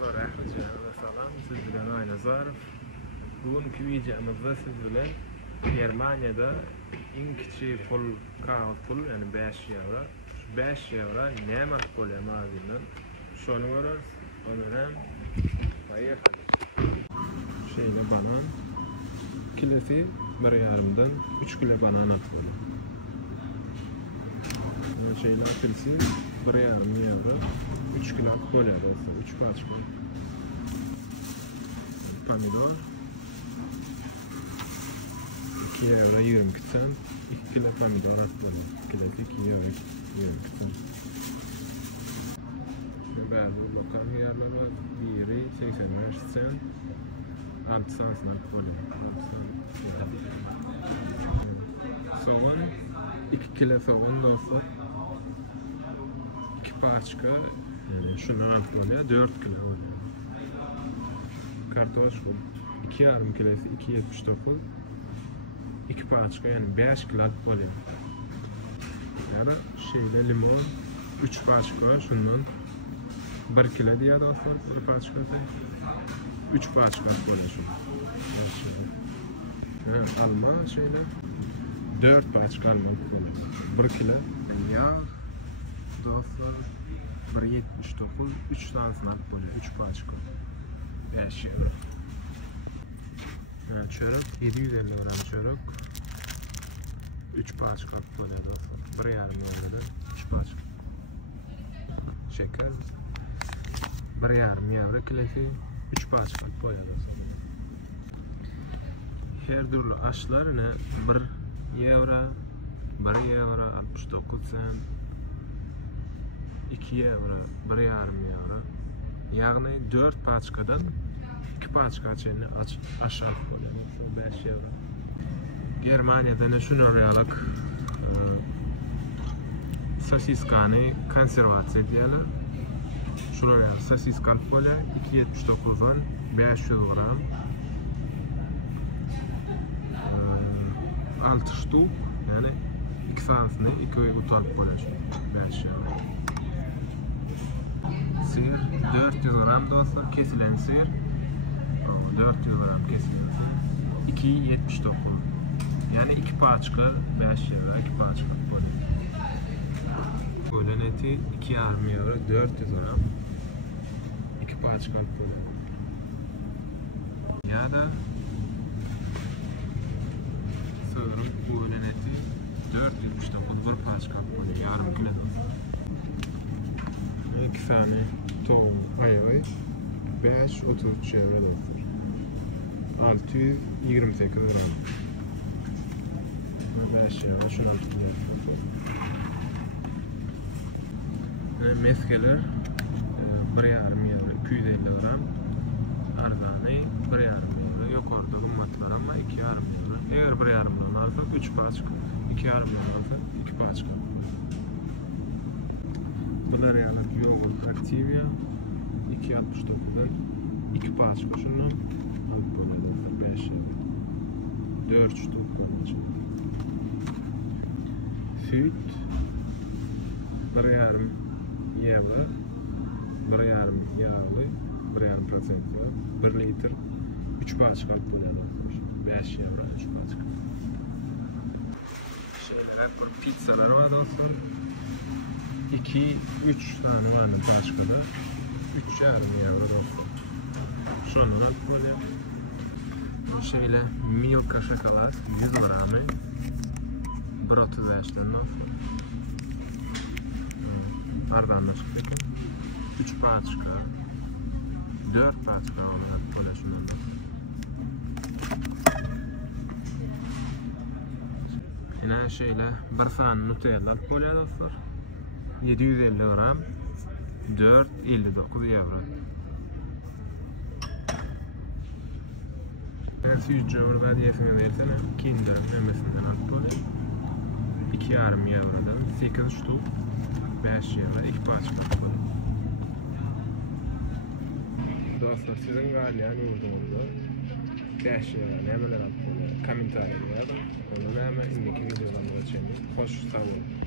Dostlar, herkese selam. Siz bilen Ayna Zarif. Bugünkü videomuzda siz bilen Germanya'da en kiçik pul, kağıt pul, yani 5 euro. 5 euro ne mak pul emaginden şonu görürüz. Ondan bayıkalım. Şeyle banan. Kilesi 1,5'dan 3 kilo banan atıyor. Şeyle apelsin 1,5 euro. 3 kilo kolye olsa 3 paçka. Pomidor 2 euro 20 cent. 2 kilo pomidor atmalı. Kilesi 2 euro 20 cent. Bazı lokal yerler var. Biri 85 cent. 6 cent'dan kolye. Soğan 2 kilo soğan da olsa 2 paçka. Şundan alt oluyor, 4 kilo oluyor. Kartoşka 2,5 kilosu 2,79. 2 paçka yani 5 kilo oluyor. Yani şeyle limon 3 paçka şundan 1 kilo diye dostlar, 1 paçkası 3 paçka oluyor şundan. Yani alma şeyle 4 paçka alma oluyor. 1 kilo yağ dostlar 1,79, 3 tanesini alıp böyle 3 paçka 5 euro. Yani çörek 750 gram çörek 3 paçka alıp böyle dostlar 1,5 euroda 3 paçka. Şeker 1,5 euro kilesi 3 paçka alıp böyle dostlar. Her türlü aşlar ne 1 euro 1 euro 69 cent 2 euro, 1,5 euro. Yani 4 paçkadan 2 paçka çeyini aşağı koyuyor. 5 euro. Germanya'da ne şunu arayarak sosiskani konservasiya diyorlar. Şuraya sosiskan koyuyor. 2,79'dan 500 gram. 6 ştuk. Yani 2 saatinde 2 utanıp koyuyor. 5 euro. Sıyır 400 gram dostlar, kesilen sıyır 400 gram kesilen 2,79 yani 2 paçka 5 euro 2 paçka koyulan eti 2,5 euro 400 gram 2 paçka koyulan ya da sığırın koyulan eti 479 1 paçka koyulan yarım kilo 2 tane tohum ayvayı 5,33 euro dostlar. 628 gram. 5 euro şunu tutuyor. Meskeler 1,5 euro 250 gram. Arzani 1,5 euro. Yukarıda kıymet var ama 2,5 euro. Eğer 1,5 eurodan alsak 3 paçka. 2,5 eurodan alsak 2 paçka. Bunlar yani yoğurt Activia 2,69'dan 2 paçka şunu alıp böyle 5 euro 4 ştuk koymuş. Süt 1,5 euro 1,5 yağlı 1,5% yağ 1 litre 3 paçka alıp böyle 5 euro 3 paçka. Şöyle bir pizzalar var dostlar. 2-3 tane var paçkada 3,5 euro dostlar. Şunu alıp koyuyor. Şöyle Milka şokolad 100 gramı 1,35'den dostlar. Ardan'da çıktık. 3 paçka 4 paçka onu alıp koyuyor şundan dostlar. Yine şöyle bir tane Nutella alıp koyuyor dostlar. 750 gram 4,59 euro. Ben 100 euro vadiyesine versene Kinder'ın memesinden alıp koyuyor. 2,5 eurodan 8 ştuk 5 euro 2 paçka koyuyor. Dostlar sizin galiyan yurdumuzda 5 euro nemeler alıp koyuyor. Komentarı yazın. Onu da hemen indiki videodan geçelim. Hoş sağ olun.